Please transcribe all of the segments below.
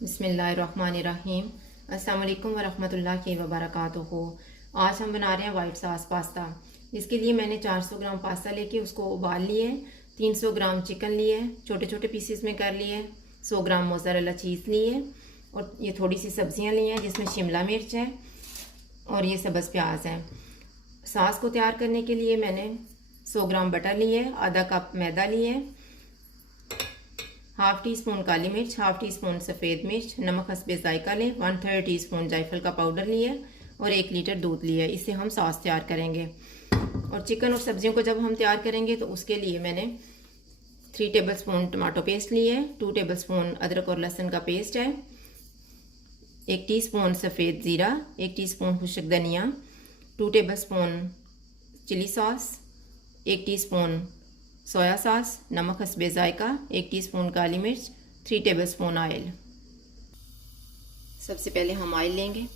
बिस्मिल्लाहिर्रहमानिर्रहीम। अस्सलाम वालेकुम वरहमतुल्लाहि वबरकातुहू। आज हम बना रहे हैं वाइट सॉस पास्ता। इसके लिए मैंने 400 ग्राम पास्ता लेके उसको उबाल लिए, 300 ग्राम चिकन लिए, छोटे छोटे पीसेस में कर लिए, 100 ग्राम मोज़रेला चीज़ लिए और ये थोड़ी सी सब्जियां ली हैं जिसमें शिमला मिर्च है और ये सब्ज़ प्याज है। सॉस को तैयार करने के लिए मैंने 100 ग्राम बटर लिए, आधा कप मैदा लिए, हाफ़ टी स्पून काली मिर्च, हाफ़ टी स्पून सफ़ेद मिर्च, नमक हस्बे जायका लें, 1/3 टी स्पून जायफल का पाउडर लिए और 1 लीटर दूध लिया। इससे हम सॉस तैयार करेंगे। और चिकन और सब्जियों को जब हम तैयार करेंगे तो उसके लिए मैंने 3 टेबल स्पून टमाटो पेस्ट लिए, 2 टेबल स्पून अदरक और लहसुन का पेस्ट है, 1 टीस्पून सफ़ेद ज़ीरा, 1 टीस्पून खुश्क धनिया, 2 tablespoon chilli sauce, 1 teaspoon soya sauce, नमक हस्बे जायका, 1 टीस्पून काली मिर्च, 3 टेबल स्पून ऑयल। सबसे पहले हम ऑयल लेंगे।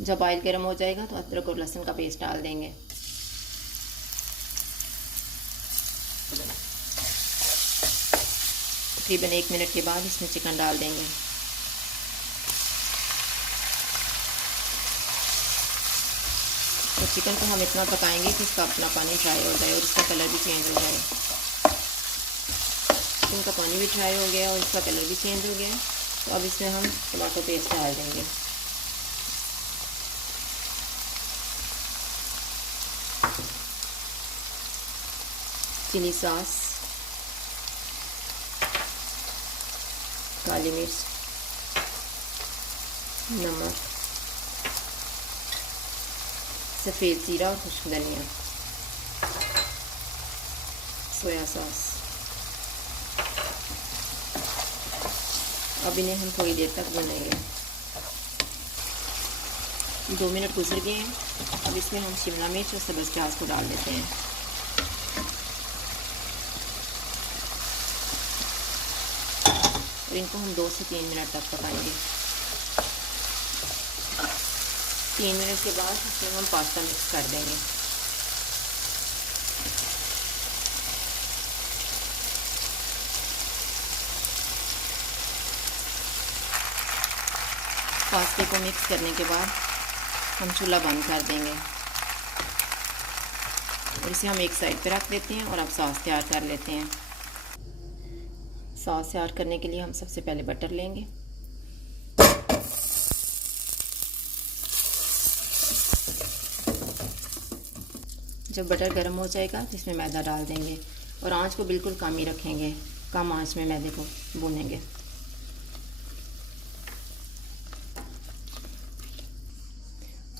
जब ऑयल गर्म हो जाएगा तो अदरक और लहसुन का पेस्ट डाल देंगे। तकरीबन 1 मिनट के बाद इसमें चिकन डाल देंगे। तो चिकन को हम इतना पकाएंगे कि इसका अपना पानी ड्राई हो जाए और इसका कलर भी चेंज हो जाए। चिकन का पानी भी ड्राई हो गया और इसका कलर भी चेंज हो गया। तो अब इसमें हम टमाटो पेस्ट डाल देंगे। चिली सॉस, काली मिर्च, नमक, सफ़ेद ज़ीरा और खुश्क धनिया, सोया सॉस। अब इन्हें हम थोड़ी देर तक भूनेंगे। 2 मिनट गुजर गए हैं। अब इसमें हम शिमला मिर्च और सब्ज़ प्याज को डाल देते हैं। और इनको हम 2 से 3 मिनट तक पकाएंगे। 3 मिनट के बाद इसमें हम पास्ता मिक्स कर देंगे। पास्ते को मिक्स करने के बाद हम चूल्हा बंद कर देंगे और इसे हम एक साइड पे रख देते हैं और अब सॉस तैयार कर लेते हैं। सॉस तैयार करने के लिए हम सबसे पहले बटर लेंगे। जब बटर गर्म हो जाएगा तो इसमें मैदा डाल देंगे और आंच को बिल्कुल कम ही रखेंगे। कम आंच में मैदे को भूनेंगे।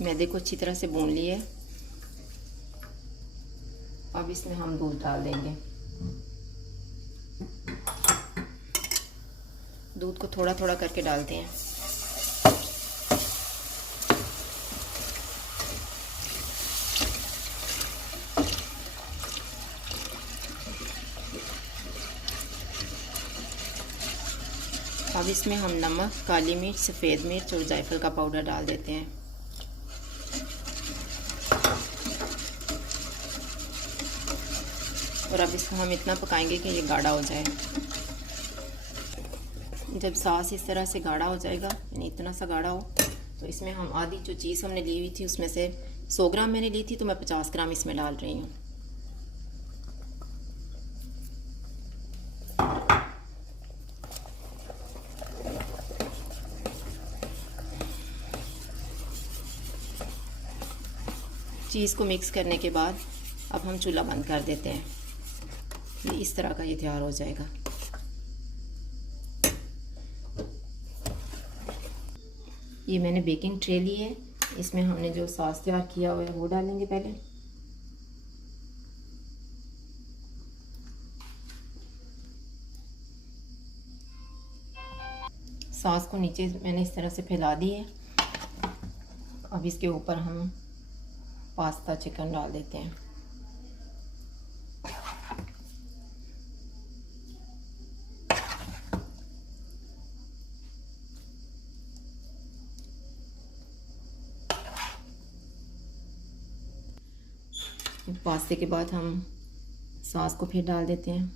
मैदे को अच्छी तरह से भून लिए। अब इसमें हम दूध डाल देंगे। दूध को थोड़ा थोड़ा करके डालते हैं। अब इसमें हम नमक, काली मिर्च, सफ़ेद मिर्च और जायफल का पाउडर डाल देते हैं। और अब इसको हम इतना पकाएंगे कि ये गाढ़ा हो जाए। जब सॉस इस तरह से गाढ़ा हो जाएगा, यानी इतना सा गाढ़ा हो, तो इसमें हम आधी जो चीज़ हमने ली हुई थी उसमें से 100 ग्राम मैंने ली थी, तो मैं 50 ग्राम इसमें डाल रही हूँ। चीज़ को मिक्स करने के बाद अब हम चूल्हा बंद कर देते हैं। ये इस तरह का ये तैयार हो जाएगा। ये मैंने बेकिंग ट्रे ली है। इसमें हमने जो सॉस तैयार किया हुआ है वो डालेंगे पहले। सॉस को नीचे मैंने इस तरह से फैला दी है। अब इसके ऊपर हम पास्ता चिकन डाल देते हैं। पास्ते के बाद हम सॉस को फिर डाल देते हैं।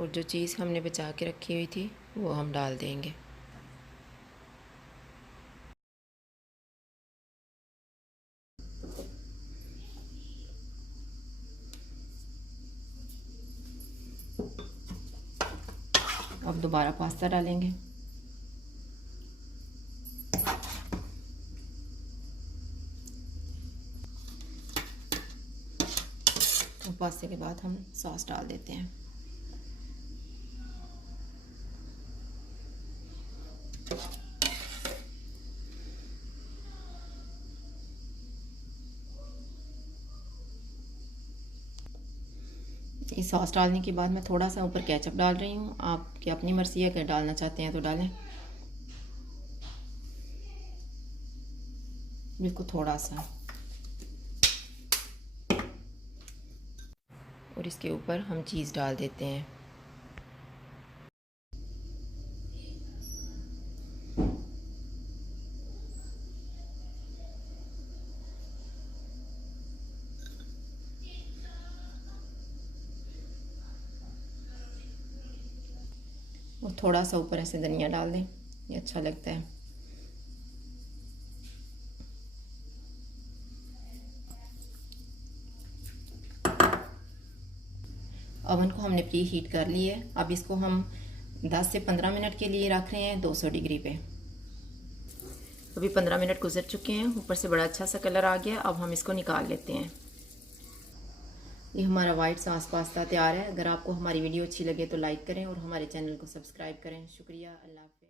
और जो चीज़ हमने बचा के रखी हुई थी वो हम डाल देंगे। अब दोबारा पास्ता डालेंगे। तो पास्ते के बाद हम सॉस डाल देते हैं। ये सॉस डालने के बाद मैं थोड़ा सा ऊपर केचप डाल रही हूँ। आपकी अपनी मर्ज़ी है, अगर डालना चाहते हैं तो डालें, बिल्कुल थोड़ा सा। और इसके ऊपर हम चीज़ डाल देते हैं। और थोड़ा सा ऊपर ऐसे धनिया डाल दें, ये अच्छा लगता है। ओवन को हमने प्री हीट कर ली है। अब इसको हम 10 से 15 मिनट के लिए रख रहे हैं 200 डिग्री पे। अभी 15 मिनट गुजर चुके हैं, ऊपर से बड़ा अच्छा सा कलर आ गया। अब हम इसको निकाल लेते हैं। ये हमारा वाइट सॉस पास्ता तैयार है। अगर आपको हमारी वीडियो अच्छी लगे तो लाइक करें और हमारे चैनल को सब्सक्राइब करें। शुक्रिया, अल्लाह हाफ़िज़।